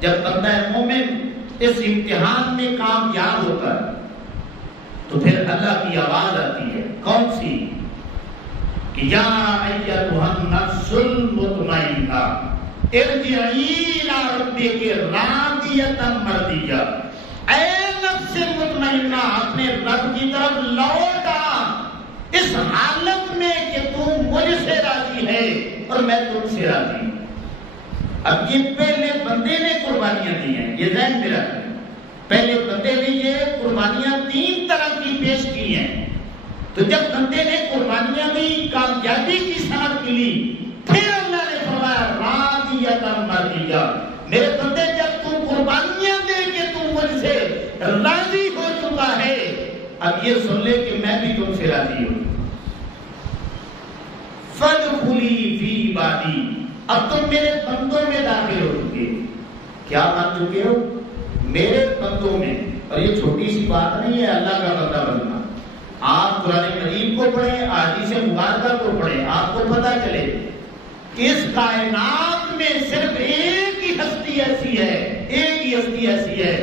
جب بندہ مومن اس امتحان میں کامیاب ہوتا ہے تو پھر اللہ کی آواز آتی ہے، کون سی؟ کہ یا ایتھا النفس المطمئنہ ارجعی الی ربک راضیۃ مرضیہ، اے نفس مطمئنہ اپنے رب کی طرف لوٹ آ اس حالت میں کہ تم مجھ سے راضی ہے اور میں تم سے راضی ہوں۔ اب یہ پہلے بندے نے قربانیاں دی ہیں، یہ ذہن میں رکھیں، پہلے بندے نے یہ قربانیاں 3 طرح کی پیش کی ہیں، تو جب بندے نے قربانیاں دی، کامیابی کی سند ملی، پھر اللہ نے فرمایا راضیۃ مرضیہ، میرے بندے جب تم قربانیاں دے کے تم مجھ سے راضی ہو چکا ہے، اب یہ سن لے کہ میں بھی تم سے راضی ہوں۔ فادخلی فی عبادی، اب تم میرے بندوں میں داخل ہو چکے، کیا بن چکے ہو؟ میرے بندوں میں۔ اور یہ چھوٹی سی بات نہیں ہے اللہ کا بندہ بننا، آپ قرآن مجید کو پڑھیں، احادیث مبارکہ کو پڑھیں، آپ کو پتہ چلے کہ اس کائنات میں صرف ایک ہی ہستی ایسی ہے، ایک ہی ہستی ایسی ہے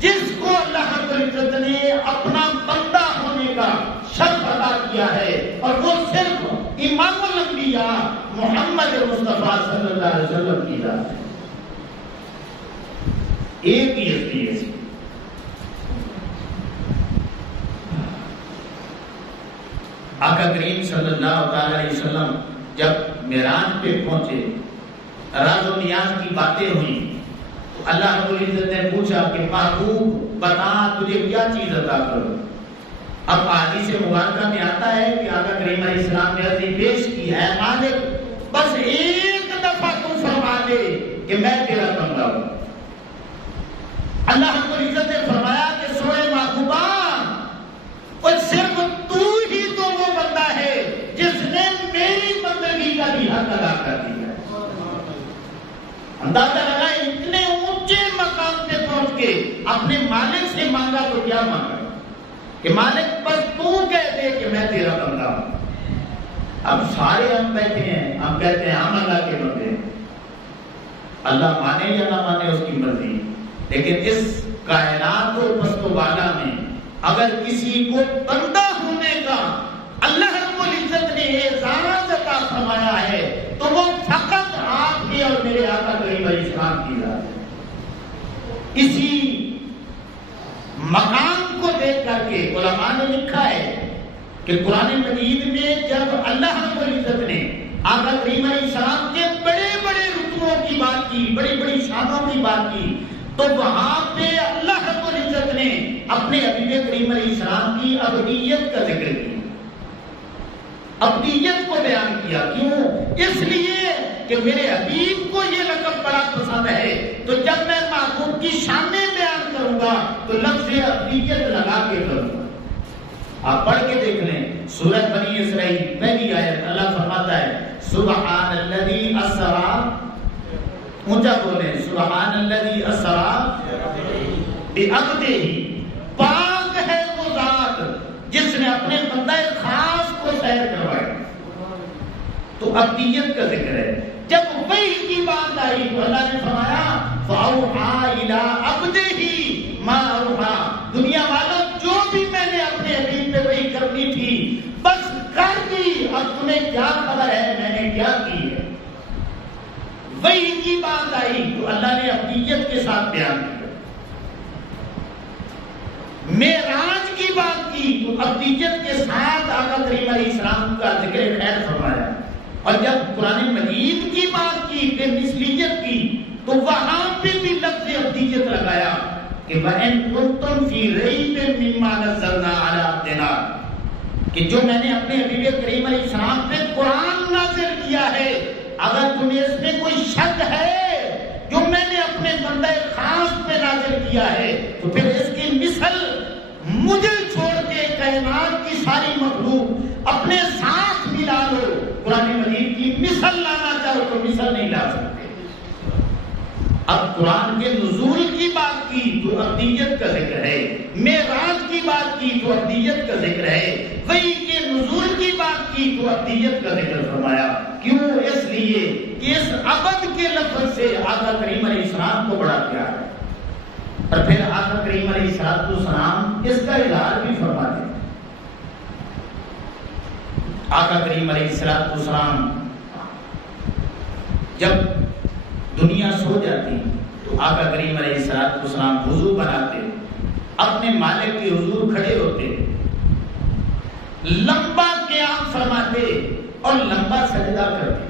جس کو اللہ رب العزت نے اپنا بندہ ہونے کا شرف عطا کیا ہے، اور وہ صرف امام الانبیاء محمد مصطفیٰ صلی اللہ علیہ وسلم کی ذات ہے، ایک ہی ہستی ایسی۔ آقا کریم صلی اللہ تعالی علیہ وسلم جب معراج پہ پہنچے، راز و نیاز کی باتیں ہوئیں، تو اللہ رب العزت نے پوچھا کہ محبوب بتا تجھے کیا چیز عطا کروں؟ اب احادیث مبارکہ میں آتا ہے کہ آقا کریم علیہ السلام نے عرض پیش کی ہے، مالک بس ایک دفعہ تو فرما دے کہ میں تیرا بندہ ہوں۔ اللہ رب العزت نے فرمایا کہ سوئے محبوبہ، اور صرف تو ہی تو وہ بندہ ہے جس نے میری بندگی کا بھی حق ادا کر دیا ہے۔ اندازہ لگائے اتنے اونچے مقام پہ پہنچ کے اپنے مالک سے مانگا تو کیا مانگا کہ مالک بس تو کہہ دے کہ میں تیرا بندہ ہوں۔ اب سارے ہم بیٹھے ہیں، ہم کہتے ہیں ہم اللہ کے بندے ہیں، اللہ مانے یا نہ مانے اس کی مرضی، لیکن اس کائنات و پست و بالا میں اگر کسی کو بندہ ہونے کا اللہ رب العزت نے اعزاز عطا فرمایا ہے تو وہ فقط آپ کے اور میرے آقا کریم علیہ السلام کی ذات ہے۔ اسی مقام کو دیکھ کر کے علماء نے لکھا ہے کہ قرآن مجید میں جب اللہ رب العزت نے آقا کریم علیہ السلام کے بڑے بڑے رتبوں کی بات کی، بڑی بڑی شانوں کی بات کی، تو وہاں پہ اللہ رب العزت نے اپنے حبیب کریم علیہ السلام کی ابدیت کا ذکر کیا، ابدیت کو بیان کیا۔ کیوں؟ اس لیے کہ میرے حبیب کو یہ لقب بڑا پسند ہے، تو جب میں محبوب کی شانیں بیان کروں گا تو لفظ ابدیت لگا کے کروں گا۔ آپ پڑھ کے دیکھ لیں سورۃ بنی اسرائیل پہلی آیت، اللہ فرماتا ہے سبحان الذی اسری، اونچا بولیں سبحان الذی اسری بعبدہ، پاک ہے وہ ذات جس نے اپنے بندہ خاص کو سیر کروایا۔ تو ابدیت کا ذکر ہے۔ جب وحی کی بات آئی تو اللہ نے فرمایا فَأَوْحَىٰ إِلَىٰ عَبْدِهِ مَا أَوْحَىٰ، دنیا والوں جو بھی میں نے اپنے حبیب پہ وحی کرنی تھی بس کر دی، اب تمہیں کیا خبر ہے میں نے کیا کی ہے۔ وحی کی بات آئی تو اللہ نے ابدیت کے ساتھ بیان کیا۔ معراج کی بات کی تو ابدیت کے ساتھ آقا کریم علیہ السلام کا ذکر خیر فرمایا، اور جب قرآن مجید کی بات کی کہ مثلیت کی تو وہاں پہ بھی لفظ ابدیت لگایا کہ وَإِن كُنتُمْ فِي رَيْبٍ مِّمَّا نَزَّلْنَا عَلَىٰ عَبْدِنَا، کہ جو میں نے اپنے حبیب کریم علیہ السلام پہ قرآن نازل کیا ہے، اگر تمہیں اس میں کوئی شک ہے جو میں نے اپنے بندہ خاص پہ نازل کیا ہے تو پھر اس کی مثل مجھے چھوڑ کے کائنات کی ساری مخلوق اپنے ساتھ ملا لو، قرآن مجید کی مثل لانا چاہو تو مثل نہیں لا سکتے۔ اب قرآن کے نزول کی بات کی تو ابدیت کا ذکر ہے، معراج کی بات کی تو ابدیت کا ذکر ہے، وحی کے نزول کی بات کی تو ابدیت کا ذکر فرمایا۔ کیوں؟ اس لیے کہ اس ابد کے لفظ سے آقا کریم علیہ السلام کو بڑا پیار ہے. اور پھر آقا کریم علیہ السلام اس کا اظہار بھی فرماتے ہیں. آقا کریم علیہ السلام جب دنیا سو جاتی تو آقا کریم علیہ السلام وضو بناتے، اپنے مالک کے حضور کھڑے ہوتے، لمبا قیام فرماتے اور لمبا سجدہ کرتے.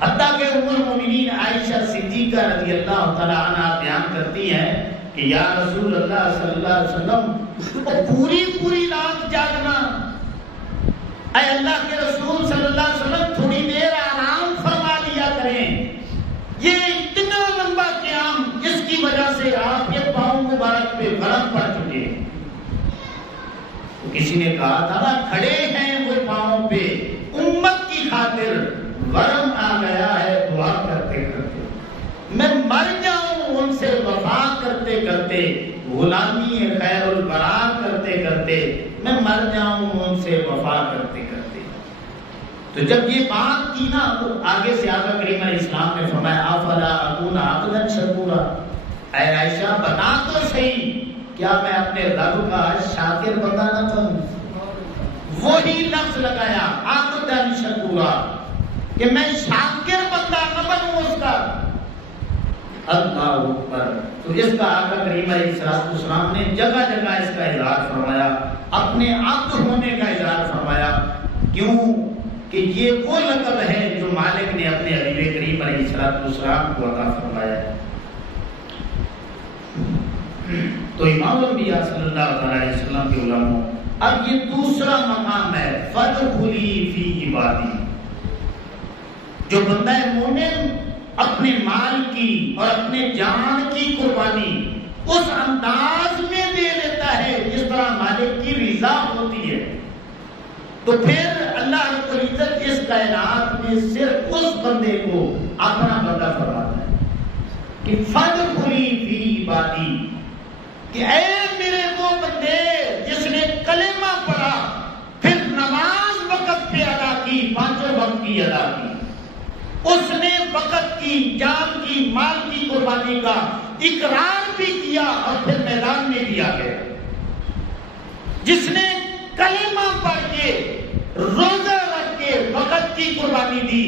حتیٰ کہ ام المومنین عائشہ صدیقہ رضی اللہ تعالی عنہا بیان کرتی ہیں کہ یا رسول اللہ صلی اللہ علیہ وسلم پوری رات جاگنا، اے اللہ کے رسول صلی اللہ علیہ وسلم تھوڑی دیر آرام فرما لیا کریں. یہ اتنا لمبا قیام جس کی وجہ سے آپ کے پاؤں مبارک پہ ورم پڑ چکے ہیں. تو کسی نے کہا تھا نا کھڑے ہیں وہ پاؤں پہ امت کی خاطر، ورم آ گیا ہے دعا کرتے کرتے، میں مر جاؤں ان سے وفا کرتے کرتے، غلامی خیر البرا کرتے کرتے میں مر جاؤں ان سے وفا کرتے کرتے. تو جب یہ بات کی نا تو آگے سے آقا کریم علیہ السلام نے فرمایا افلا اکون عبدا شکورا، اے عائشہ بتا تو صحیح کیا میں اپنے رب کا شاکر بندہ نہ بنوں؟ وہی لفظ لگایا عبدا شکورا کہ میں شاکر بندہ نہ بنوں اس کا. اللہ اکبر. تو اس کا آقا کریم علیہ السلام نے جگہ جگہ اس کا اظہار فرمایا، اپنے عبد ہونے کا اظہار فرمایا. کیوں کہ یہ وہ لقب ہے جو مالک نے اپنے حبیب کریم علیہ السلام کو عطا فرمایا ہے. تو امام الانبیاء صلی اللہ علیہ وسلم کے علماء، اب یہ دوسرا مقام ہے فادخلی فی عبادی. جو بندہ مومن اپنے مال کی اور اپنے جان کی قربانی اس انداز میں دے لیتا ہے جس طرح مالک کی رضا ہوتی ہے، تو پھر اللہ رب العزت اس کائنات میں صرف اس بندے کو اپنا بندہ فرماتا ہے کہ فادخلی فی عبادی، کہ اے میرے وہ بندے جس نے کلمہ پڑھا پھر نماز وقت پہ ادا کی، پانچوں وقت کی ادا کی، اس نے وقت کی، جان کی، مال کی قربانی کا اقرار بھی کیا اور پھر میدان میں بھی آ گیا. جس نے کلمہ پڑھ کے، روزہ رکھ کے وقت کی قربانی دی،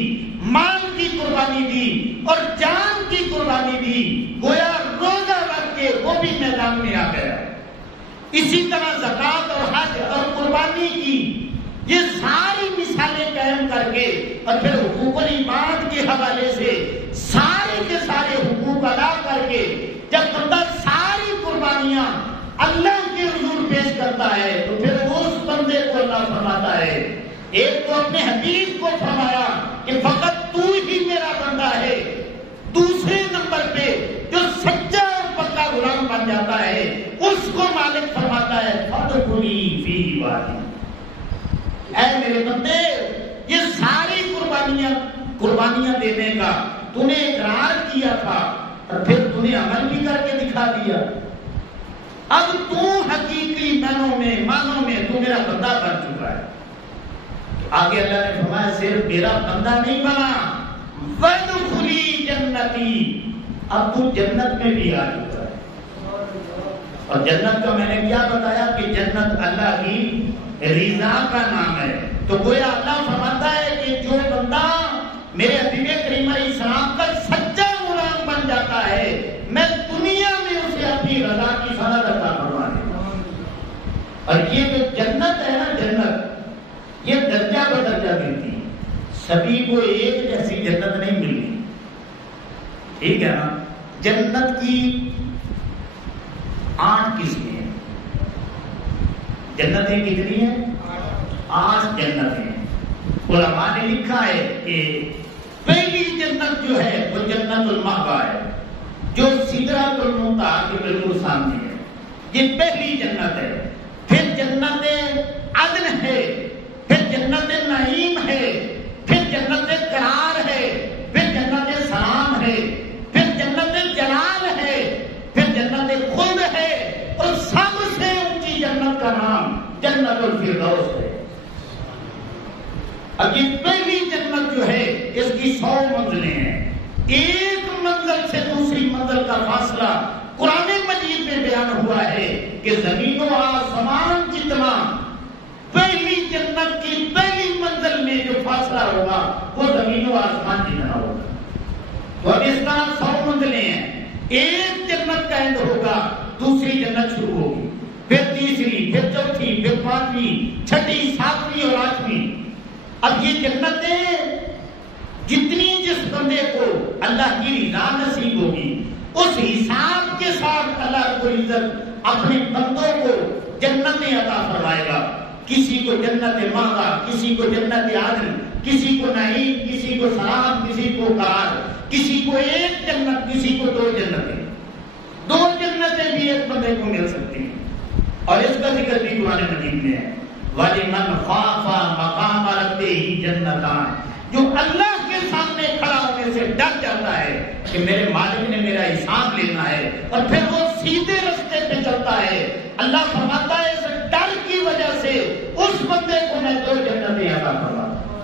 مال کی قربانی دی اور جان کی قربانی دی، گویا روزہ رکھ کے وہ بھی میدان میں آ گیا. اسی طرح زکوٰۃ اور حج اور قربانی کی یہ ساری مثالیں قائم کر کے اور پھر حقوق العباد کے حوالے سے سارے کے سارے حقوق ادا کر کے جب بندہ ساری قربانیاں اللہ کے حضور پیش کرتا ہے تو پھر اس بندے کو اللہ فرماتا ہے، ایک تو اپنے حبیب کو فرمایا کہ فقط تو ہی میرا بندہ ہے، دوسرے نمبر پہ جو سچا اور پکا غلام بن جاتا ہے اس کو مالک فرماتا ہے فادخلی فی عبادی. اے میرے بندے یہ ساری قربانیاں دینے کا تو نے اقرار کیا تھا اور پھر تو نے عمل بھی کر کے دکھا دیا، اب تو حقیقی معنوں میں تو میرا بندہ بن چکا ہے. تو آگے اللہ نے فرمایا صرف میرا بندہ نہیں بنا، وادخلی جنتی، اب تو جنت میں بھی آ چکا ہے. اور جنت کا میں نے کیا بتایا کہ جنت اللہ کی رضا کا نام ہے. تو گویا اللہ فرماتا ہے کہ جو بندہ میرے حبیب کریم علیہ السلام کا سچا غلام بن جاتا ہے میں دنیا میں اسے اپنی رضا کی سند عطا فرما دوں. اور یہ جو جنت ہے نا، جنت یہ درجہ بدرجہ ملتی، سبھی کو ایک جیسی جنت نہیں ملتی، ٹھیک ہے نا. جنت کی 8 قسمیں ہیں. جنتیں کتنی ہیں؟ 8 جنتیں. علماء نے لکھا ہے کہ پہلی جنت جو ہے وہ جنت المأویٰ ہے جو سدرۃ المنتہیٰ کے بالکل سامنے ہے، یہ پہلی جنت ہے. پھر جنت عدن ہے، پھر جنت نعیم ہے، پھر جنت قرار ہے، پھر جنت سلام ہے، پھر جنت جلال ہے، پھر جنت خلد ہے اور سب سے اونچی جنت کا نام جنت الفردوس ہے. اب یہ پہلی جنت جو ہے اس کی 100 منزلیں ہیں. ایک منزل سے دوسری منزل کا فاصلہ قرآن مجید میں بیان ہوا ہے کہ زمین و آسمان جتنا پہلی جنت کی پہلی منزل میں جو فاصلہ ہوگا وہ زمین و آسمان جتنا ہوگا. تو اب اس طرح 100 منزلیں ہیں. ایک جنت کا اینڈ ہوگا, دوسری جنت شروع ہوگی, پھر تیسری, پھر چوتھی, پھر 5ویں, 6ٹھی, 7ویں اور 8ویں. اب یہ جنتیں جتنی جس بندے کو اللہ کی رضا نصیب ہوگی اس حساب کے ساتھ اللہ رب العزت اپنے بندوں کو جنتیں عطا فرمائے گا. کسی کو جنت ماغا, کسی کو جنت عدن, کسی کو نعیم, کسی کو سلام, کسی کو قرار, کسی کو ایک جنت, کسی کو 2 جنتیں. 2 جنتیں بھی ایک بندے کو مل سکتی ہیں. اور اس کا ذکر بھی قرآن مجید میں ہے. وَلِمَنْ خَافَ مَقَامَ رَبِّهِ جَنَّتَانِ, جو اللہ کے سامنے کھڑا ہونے سے ڈر جاتا ہے کہ میرے مالک نے میرا حساب لینا ہے, اور پھر وہ سیدھے رستے پہ چلتا ہے. اللہ فرماتا ہے اس ڈر کی وجہ سے اس بندے کو میں 2 جنتیں عطا فرماتا ہوں.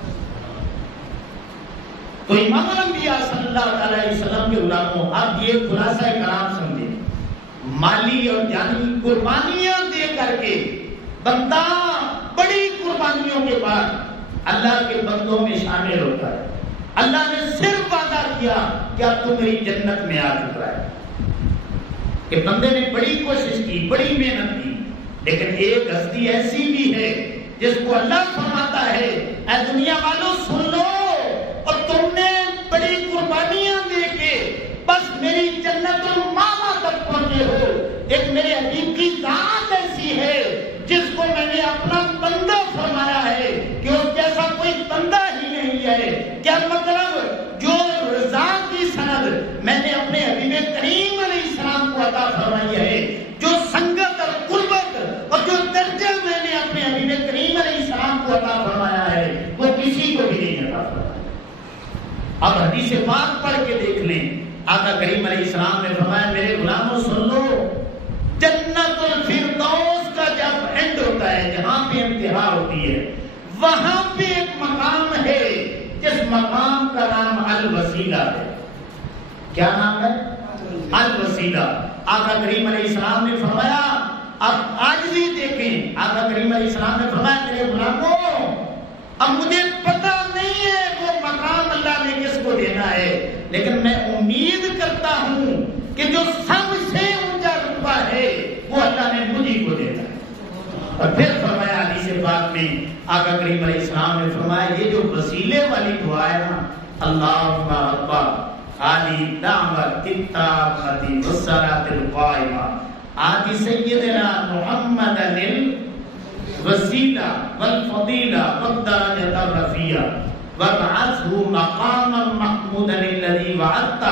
تو امام الانبیاء صلی اللہ علیہ وسلم کے غلاموں, آپ یہ خلاصہ کلام سمجھیں. مالی اور جانی قربانیاں دے کر کے بندہ بڑی قربانیوں کے بعد اللہ کے بندوں میں شامل ہوتا ہے. اللہ نے صرف وعدہ کیا کہ اب تو میری جنت میں آ چکا ہے. کہ بندے نے بڑی کوشش کی, بڑی محنت کی, لیکن ایک ہستی ایسی بھی ہے جس کو اللہ فرماتا ہے اے دنیا والوں سن لو, اور تم نے بڑی قربانیاں دے کے بس میری جنت الماما تک پہنچے ہو. ایک میرے حبیب کی ذات ایسی ہے جس کو میں نے اپنا بندہ فرمایا ہے کہ اس جیسا کوئی بندہ ہی نہیں ہے. کیا مطلب؟ جو رضا کی سند میں نے اپنے حبیب کریم علیہ السلام کو عطا فرمائی ہے, جو سنگت اور قربت اور جو درجہ میں نے اپنے حبیب کریم علیہ السلام کو عطا فرمایا ہے وہ کسی کو بھی نہیں عطا فرمایا. اب حدیث پاک پڑھ کے دیکھ لیں. آقا کریم علیہ السلام نے فرمایا میرے غلاموں سن لو, جنت الفردوس کا جب اینڈ ہوتا ہے, جہاں پہ انتہا ہوتی ہے, وہاں پہ ایک مقام ہے جس مقام کا نام الوسیلہ ہے. کیا نام ہے؟ الوسیلہ. آقا کریم علیہ السلام نے فرمایا, اب آج بھی دیکھیں, آقا کریم علیہ السلام نے فرمایا میرے غلاموں اب مجھے پتہ نہیں ہے وہ مقام اللہ نے کس کو دینا ہے, لیکن میں امید کرتا ہوں کہ جو سب سے اونچا رتبہ ہے وہ اللہ نے مجھے کو دینا ہے. اور پھر فرمایا حدیث پاک میں آقا کریم علیہ السلام نے فرمایا یہ جو وسیلے والی دعا ہے نا, اللہم ربا علی دعوت التامۃ والصلاۃ القائمہ آتی سیدنا محمد الوسیلہ والفضیلہ والدرجۃ الرفیعہ وابعثہ مقاما محمودا الذی وعدتہ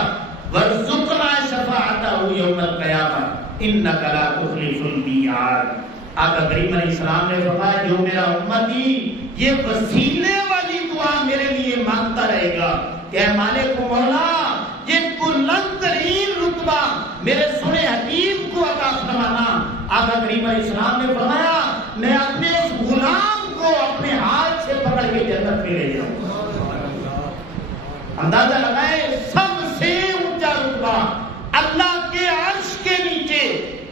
وارزقنا شفاعتہ یوم القیامہ انک لا تخلف المیعاد. آقا کریم علیہ السلام نے فرمایا جو میرا امتی یہ وسیلے والی دعا میرے لیے مانگتا رہے گا کہ اے مالک و مولا یہ بلند ترین رتبہ میرے سنے حبیب کو عطا فرمانا. آقا کریم علیہ السلام نے فرمایا میں اپنے اس غلام کو اپنے ہاتھ سے پکڑ کے جنت میں لے جاؤں. اندازہ لگائے سب سے اونچا رتبہ اللہ کے عرش کے نیچے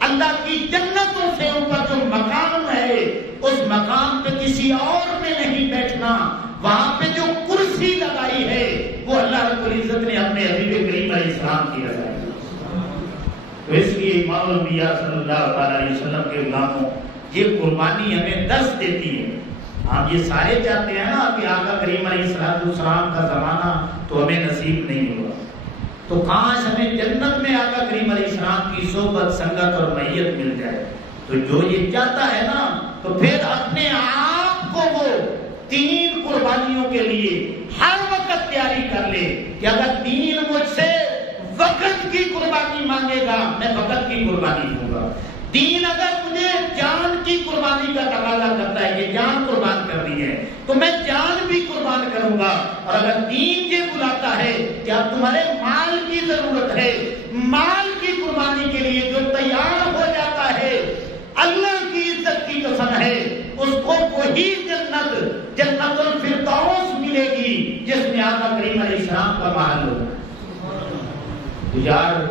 اللہ کی جنتوں سے اوپر جو مقام ہے اس مقام پہ کسی اور نے نہیں بیٹھنا. وہاں پہ جو کرسی لگائی ہے وہ اللہ رب العزت نے اپنے حبیب کریم علیہ السلام کی لگائی. تو اس لیے امام الانبیاء صلی اللہ علیہ وسلم کے غلاموں یہ قربانی ہمیں درس دیتی ہے. ہم یہ سارے چاہتے ہیں نا کہ آقا کریم علیہ السلام کا زمانہ تو ہمیں نصیب نہیں ہوا, تو کاش ہمیں جنت میں آقا کریم علیہ السلام کی صحبت سنگت اور معیت مل جائے. تو جو یہ چاہتا ہے نا تو پھر اپنے آپ کو وہ 3 قربانیوں کے لیے ہر وقت تیاری کر لے کہ اگر دین مجھ سے وقت کی قربانی مانگے گا میں وقت کی قربانی دوں گا. دین اگر مجھے جان کی قربانی کا تقاضا کرتا ہے کہ جان قربان کرنی ہے تو میں جان بھی قربان کروں گا. اور اگر دین یہ بلاتا ہے کہ اب تمہارے مال کی ضرورت ہے, مال کی قربانی کے لیے جو تیار ہو جاتا ہے اللہ کی عزت کی قسم ہے اس کو وہی جنت الفردوس یار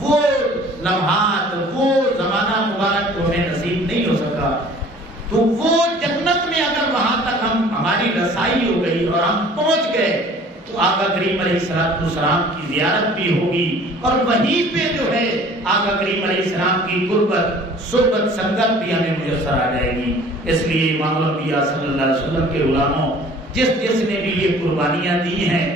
وہ لمحات، وہ زمانہ مبارک تو ہمیں نصیب نہیں ہو سکا، تو وہ جنت میں اگر وہاں تک ہماری رسائی ہو گئی اور ہم پہنچ گئے تو آقا کریم علیہ السلام کی زیارت بھی ہوگی، اور وہیں پہ جو ہے آقا کریم علیہ السلام کی قربت، صحبت، سنگت بھی ہمیں میسر آ جائے گی۔ اس لیے امام الانبیاء صلی اللہ علیہ وسلم کے غلاموں، جس نے بھی یہ قربانیاں دی ہیں،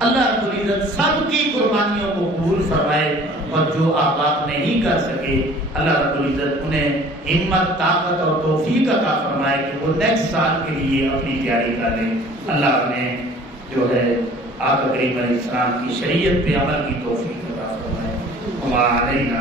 اللہ رب العزت سب کی قربانیوں کو قبول فرمائے، اور جو آپ نہیں کر سکے اللہ رب العزت انہیں ہمت، طاقت اور توفیق عطا فرمائے کہ وہ نیکسٹ سال کے لیے اپنی تیاری کر لیں۔ اللہ نے جو ہے آقا کریم علیہ السلام کی شریعت پہ عمل کی توفیق عطا فرمائے۔ وما علینا